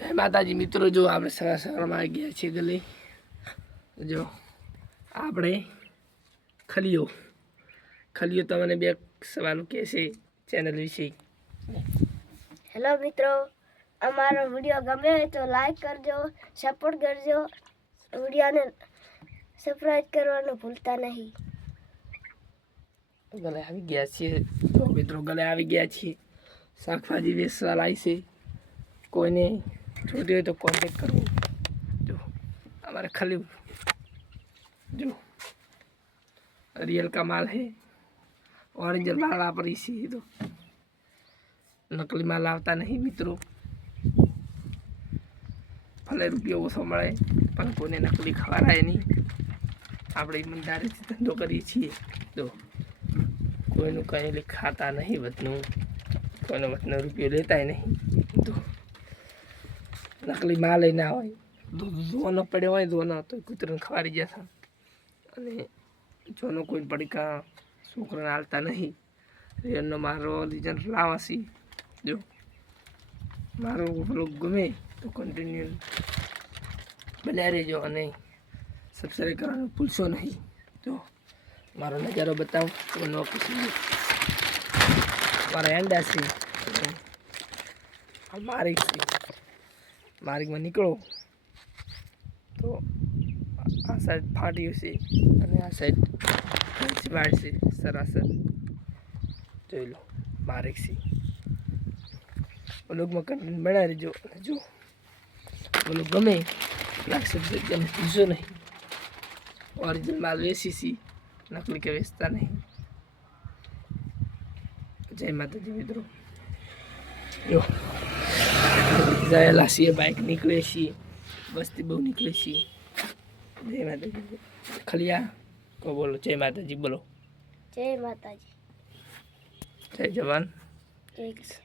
જય માતાજી મિત્રો, જો આપણે સવારમાં આવી ગયા છીએ ગલી. જો આપણે ખલીઓ તમને બે સવાલ કહેશે ચેનલ વિશે. હેલો મિત્રો, અમારો વિડીયો ગમે તો લાઈક કરજો, સપોર્ટ કરજો, વિડીયોને સબસ્ક્રાઇબ કરવાનું ભૂલતા નહીં. ગલે આવી ગયા છીએ તો મિત્રો, ગલે આવી ગયા છીએ. શાકભાજી વેચવા લાવી છે. કોઈને જોતી હોય તો કોન્ટેક્ટ કરવો. જો हमारे खली जो रियल का माल है, ओरिजिनल माल वापरी सी तो नकली माल आवता नहीं मित्रों. भले रुपये ओछो मळे पण कोઈને नकली खवाराय नहीं. આપણે ઈમાનદારીથી ધંધો કરીએ છીએ. તો કોઈનું કંઈ ખાતા નહીં વતનું, કોઈનો વતનો રૂપિયો લેતાય નહીં. તો નકલી માલ ના હોય, જોનો પડ્યો હોય જોનો તો કૂતરાને ખવારી જતા. અને જોનો કોઈ પડીકા છોકરાને હાલતા નહીં. રેલનો મારો રીજન લાવાસી. જો મારો બ્લોગ ગમે તો કન્ટિન્યુ બન્યા રહેજો અને સબસ્ક્રાઈબ કરવાનું ભૂલશો નહીં. તો મારો નજારો બતાવો તો નો પૂછી મારા એંડા છે મારી માર્ગમાં નીકળો તો આ સાઈડ ફાટ્યું છે અને આ સાઈડ વાડ છે સરાસર. જોઈ લો માર્ગ છે. બ્લોગમાં કન્ટેન્ટ બનાવી રહેજો. અને જો બ્લોગ ગમે લાગશે તો ભૂલશો નહીં. ઓરિજિનલ માલ વેચી છે, નકલી કે વેચતા નહીં. જય માતાજી મિત્રો. જો જાયેલા છીએ, બાઇક નીકળે છીએ, બસથી બહુ નીકળે છીએ. જય માતાજી. ખલિયા કો બોલો જય માતાજી બોલો. જય માતાજી. જય જવાન. જય કિસાન.